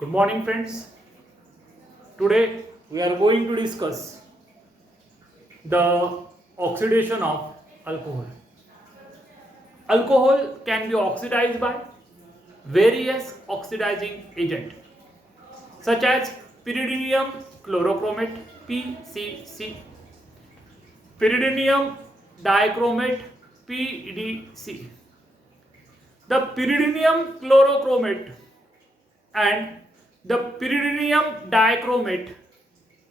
Good morning, friends. Today we are going to discuss the oxidation of alcohol. Alcohol can be oxidized by various oxidizing agents such as pyridinium chlorochromate (PCC), pyridinium dichromate (PDC). The pyridinium chlorochromate and the pyridinium dichromate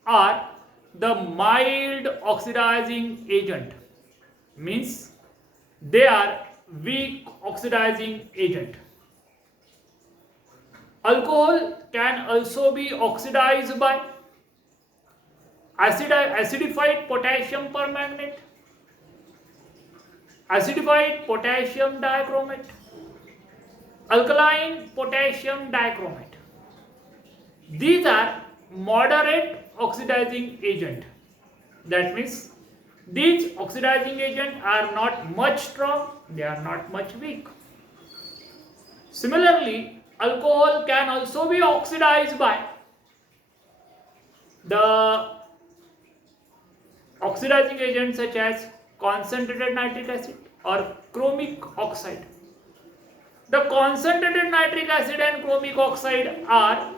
are the mild oxidizing agent, means they are weak oxidizing agent. Alcohol can also be oxidized by acidified potassium permanganate, acidified potassium dichromate, alkaline potassium dichromate. These are moderate oxidizing agent. That means these oxidizing agents are not much strong, they are not much weak. Similarly, alcohol can also be oxidized by the oxidizing agents such as concentrated nitric acid or chromic oxide. The concentrated nitric acid and chromic oxide are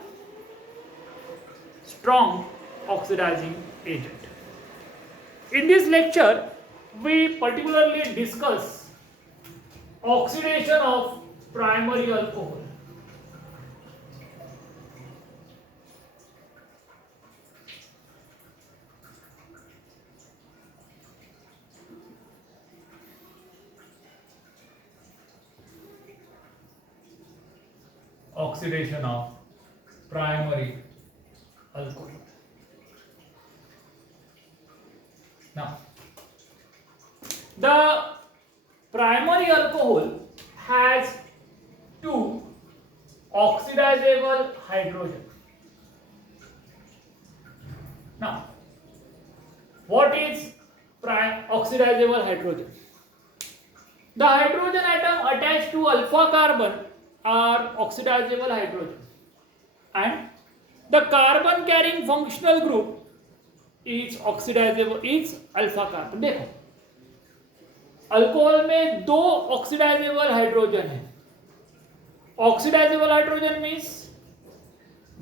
strong oxidizing agent. In this lecture, we particularly discuss oxidation of primary alcohol. Oxidation of primary alcohol. Now, the primary alcohol has two oxidizable hydrogen. Now, what is oxidizable hydrogen? The hydrogen atom attached to alpha carbon are oxidizable hydrogen, and the carbon carrying functional group is oxidizable is alpha carbon. देखो alcohol में दो oxidisable hydrogen है. Oxidisable hydrogen means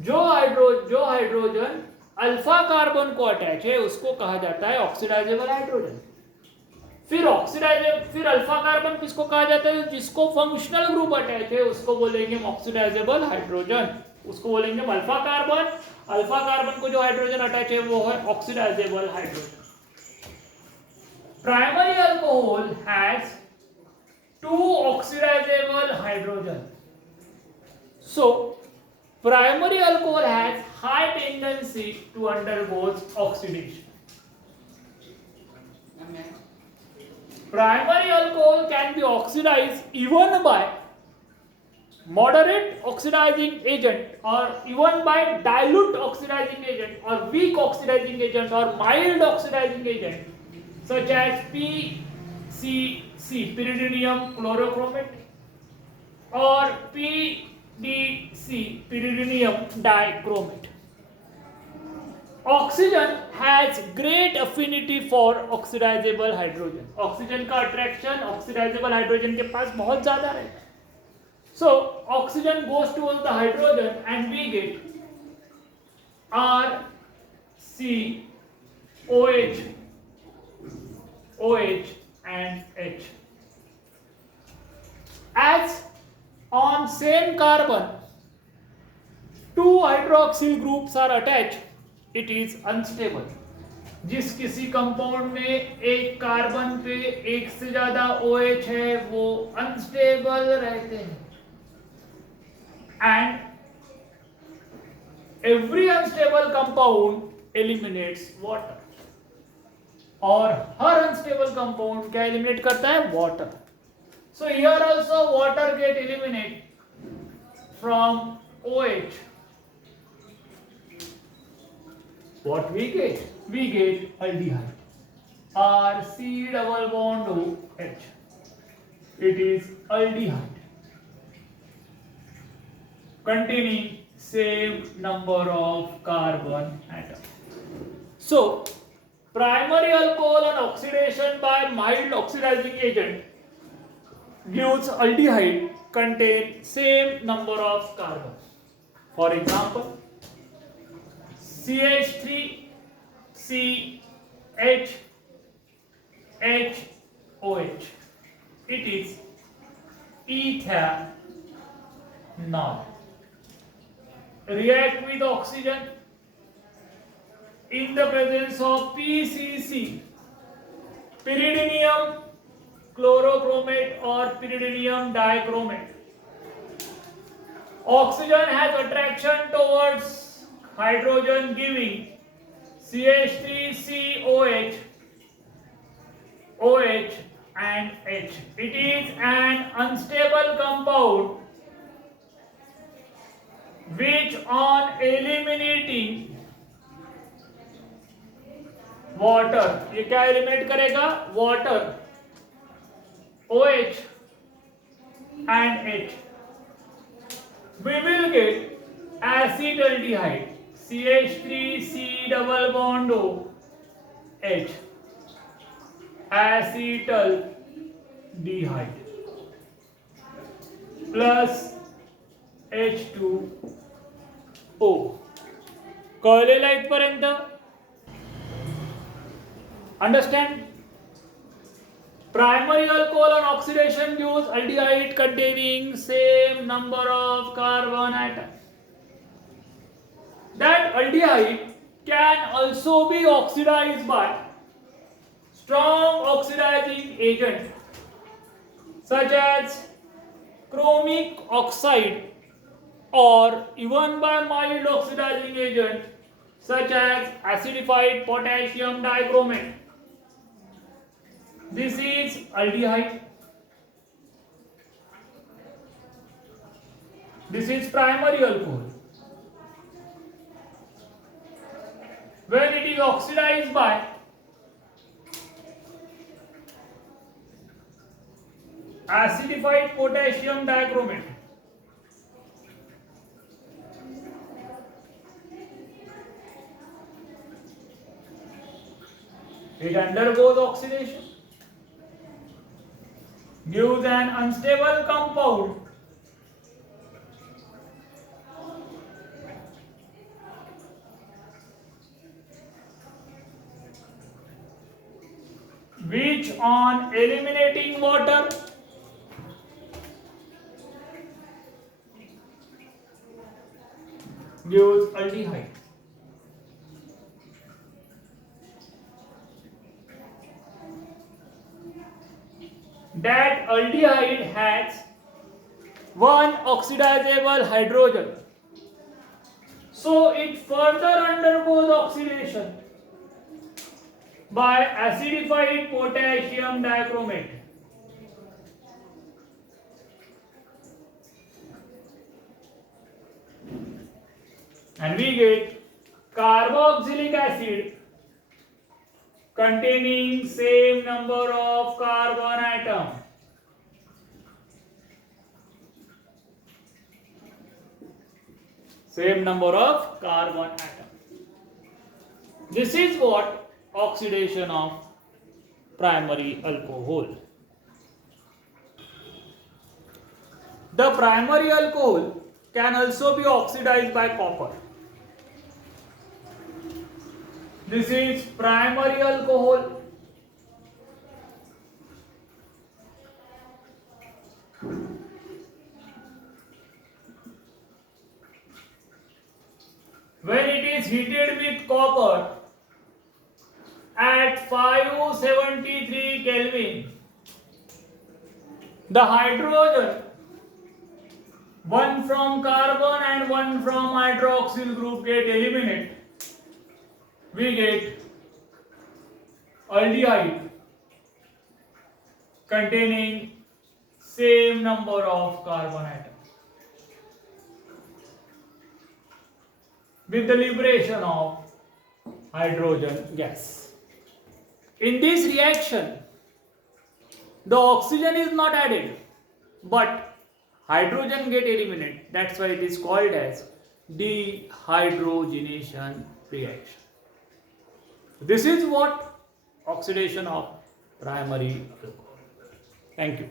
जो hydrogen alpha carbon को attach है उसको कहा जाता है ऑक्सीडाइजेबल हाइड्रोजन. फिर अल्फा कार्बन किसको कहा जाता है? जिसको फंक्शनल ग्रुप अटैच है उसको बोलेंगे हम ऑक्सीडाइजेबल हाइड्रोजन, उसको बोलेंगे हम अल्फा कार्बन. अल्फा कार्बन को जो हाइड्रोजन अटैच है वो है oxidisable hydrogen. Primary alcohol has two oxidisable hydrogen. So primary alcohol has high tendency to undergoes oxidation. Primary alcohol can be oxidized even by moderate oxidizing agent or even by dilute oxidizing agent or weak oxidizing agent or mild oxidizing agent such as PCC, pyridinium chlorochromate, or PDC, pyridinium dichromate. Oxygen has great affinity for oxidizable hydrogen. Oxygen का attraction oxidisable hydrogen के पास बहुत ज्यादा है. So oxygen goes towards the hydrogen and we get RCOH, OH and H. As on same carbon two hydroxyl groups are attached, it is unstable. जिस किसी compound में एक carbon पे एक से ज्यादा OH है वो अनस्टेबल रहते हैं. And every unstable compound eliminates water. और हर अनस्टेबल कंपाउंड क्या एलिमिनेट करता है? Water. So here also water get eliminate from OH. What we get? We get aldehyde. RC double bond OH. It is aldehyde containing same number of carbon atom. So, primary alcohol on oxidation by mild oxidizing agent gives aldehyde contain same number of carbon. For example, CH3, CH, HOH. It is ethanol. React with oxygen in the presence of PCC, pyridinium chlorochromate or pyridinium dichromate. Oxygen has attraction towards hydrogen giving CH3COH, OH and H. It is an unstable compound which on eliminating water, ये क्या eliminate करेगा? Water, OH and H. We will get acetaldehyde, CH3C double bond O H, acetaldehyde plus H2O. कळलेला इथपर्यंत? Understand? Primary alcohol on oxidation gives aldehyde containing same number of carbon atom. That aldehyde can also be oxidized by strong oxidizing agent such as chromic oxide or even by mild oxidizing agent such as acidified potassium dichromate. This is aldehyde. This is primary alcohol. When it is oxidized by acidified potassium dichromate, it undergoes oxidation, gives an unstable compound which on eliminating water gives aldehyde. That aldehyde has one oxidizable hydrogen, so it further undergoes oxidation by acidified potassium dichromate. And we get carboxylic acid containing same number of carbon atom. Same number of carbon atom. This is what oxidation of primary alcohol. The primary alcohol can also be oxidized by copper. This is primary alcohol. When it is heated with copper at 573 Kelvin, the hydrogen, one from carbon and one from hydroxyl group, get eliminated. We get aldehyde containing same number of carbon atoms with the liberation of hydrogen gas. In this reaction, the oxygen is not added, but hydrogen get eliminated. That's why it is called as dehydrogenation reaction. This is what oxidation of primary alcohol. Thank you.